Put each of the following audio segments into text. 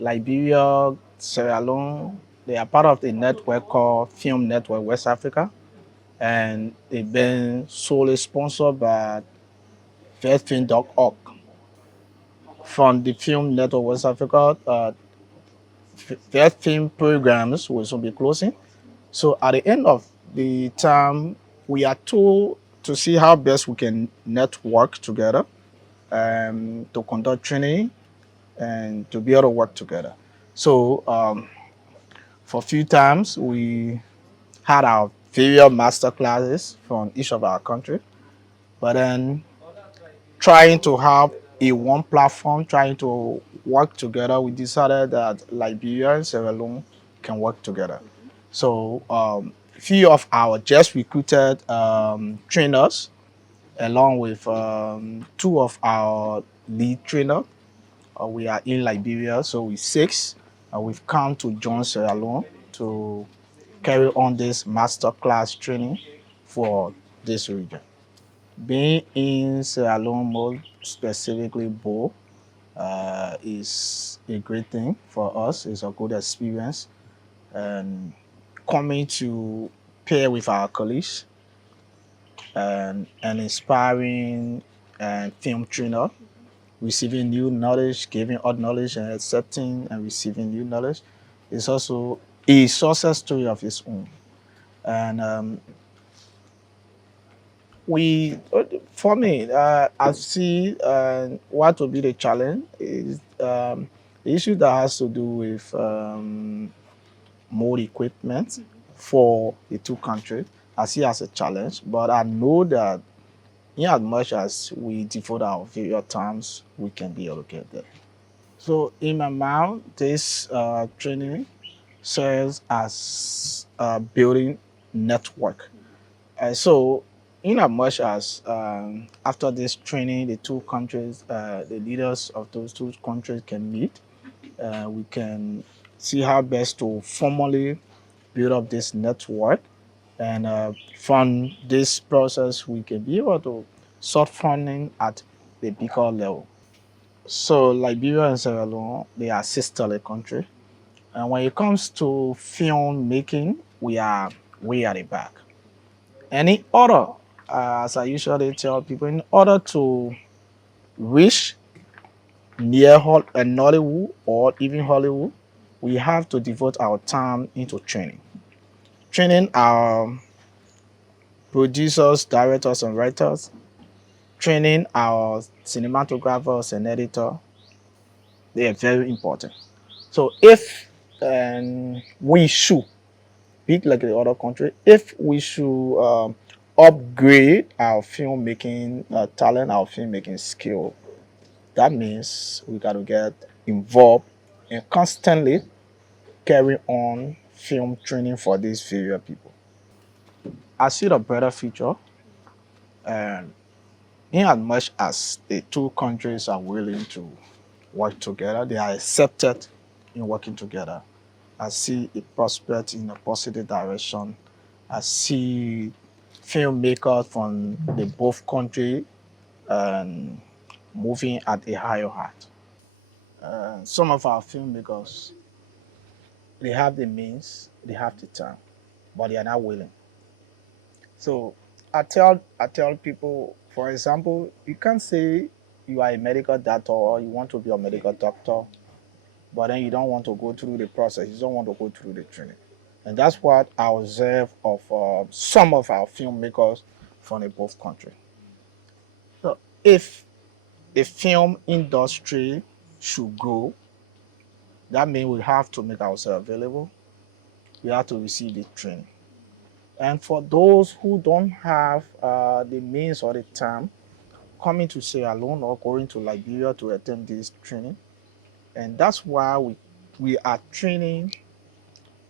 Liberia, Sierra Leone, they are part of the network called Film Network West Africa, and they've been solely sponsored by VetFilm.org. From the Film Network West Africa, VetFilm programs will soon be closing. So at the end of the term, we are told to see how best we can network together, to conduct training and to be able to work together. So for a few times, we had our various master classes from each of our country, but then trying to have a one platform, trying to work together, we decided that Liberia and Sierra Leone can work together. So few of our just recruited trainers, along with two of our lead trainer, we are in Liberia, so we six. We've come to join Sierra Leone to carry on this master class training for this region. Being in Sierra Leone, more specifically Bo, is a great thing for us. It's a good experience, and coming to pair with our colleagues and an inspiring and film trainer, receiving new knowledge, giving out knowledge, and accepting and receiving new knowledge is also a success story of its own. And for me, I see what will be the challenge is the issue that has to do with more equipment for the two countries. I see as a challenge, but I know that in as much as we devote our various times, we can be allocated. So in my mind, this training serves as building network. So in as much as after this training, the two countries, the leaders of those two countries can meet, we can see how best to formally build up this network. And from this process, we can be able to sort funding at the bigger level. So Liberia and Sierra Leone, they are sisterly country. And when it comes to film making, we are way at the back. And in order, as I usually tell people, in order to reach near Nollywood or even Hollywood, we have to devote our time into training. Training our producers, directors, and writers, training our cinematographers and editor. They are very important. So if we should, big like the other country, if we should upgrade our filmmaking talent, our filmmaking skill, that means we got to get involved and constantly carry on film training for these various people. I see the better future, and in as much as the two countries are willing to work together, they are accepted in working together. I see it prospered in a positive direction. I see filmmakers from the both country and moving at a higher height. Some of our filmmakers, they have the means, they have the time, but they are not willing. So I tell people, for example, you can't say you are a medical doctor or you want to be a medical doctor, but then you don't want to go through the process. You don't want to go through the training. And that's what I observe of some of our filmmakers from the both countries. So if the film industry should grow, that means we have to make ourselves available. We have to receive the training. And for those who don't have the means or the time, coming to Sierra Leone or going to Liberia to attend this training, and that's why we are training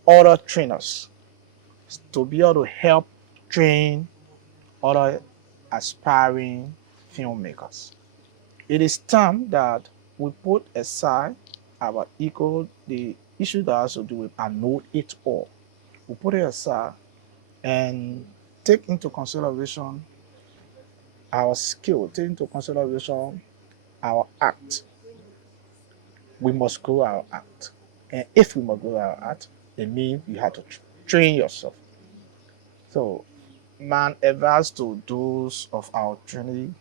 other trainers to be able to help train other aspiring filmmakers. It is time that we put aside our ego, the issue that has to do with I know it all. We put it aside and take into consideration our skill, take into consideration our act, we must grow our art. And if we must grow our art, it means you have to train yourself. So, man, advice to those of our training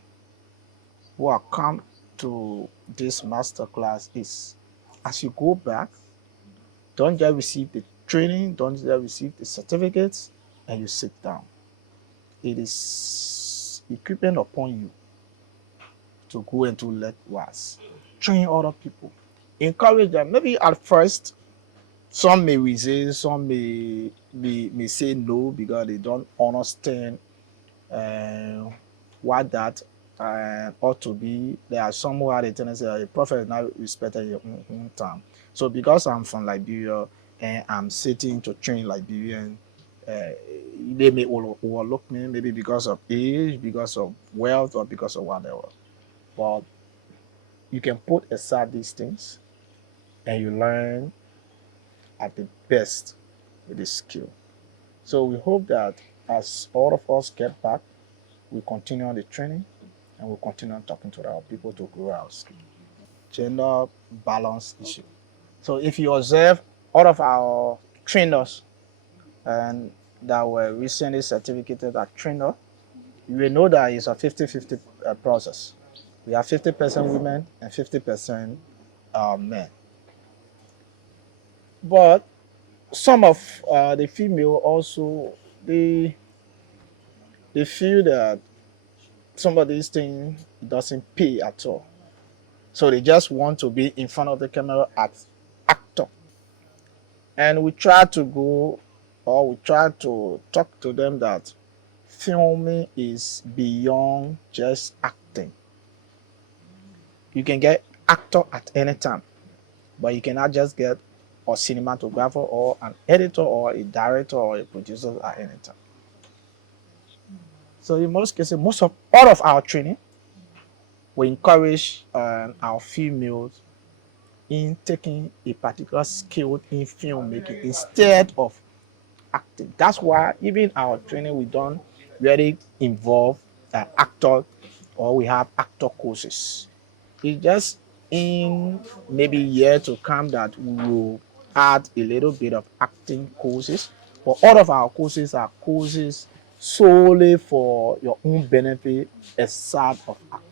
who are come to this masterclass is, as you go back, don't just receive the training, don't just receive the certificates, and you sit down. It is equipment upon you to go and to let was train other people, encourage them. Maybe at first, some may resist, some may say no because they don't understand uh, what that ought to be. There are some who are the tendency that a prophet is not respected in your own time. So because I'm from Liberia and I'm sitting to train Liberian, they may overlook me maybe because of age, because of wealth, or because of whatever. But you can put aside these things and you learn at the best with this skill. So we hope that as all of us get back, we continue on the training and we'll continue on talking to our people to grow our skill. Gender balance issue. So if you observe all of our trainers and that were recently certificated as trainer, you will know that it's a 50-50 process. We have 50% women and 50% men. But some of the female also, they they feel that some of these things doesn't pay at all. So they just want to be in front of the camera as actor. And we try to go, or we try to talk to them that filming is beyond just acting. You can get actor at any time, but you cannot just get a cinematographer or an editor or a director or a producer at any time. So in most cases, most of all of our training, we encourage our females in taking a particular skill in filmmaking instead of acting. That's why even our training we don't really involve actor, or we have actor courses. It's just in maybe year to come that we will add a little bit of acting courses. But all of our courses are courses solely for your own benefit aside of acting.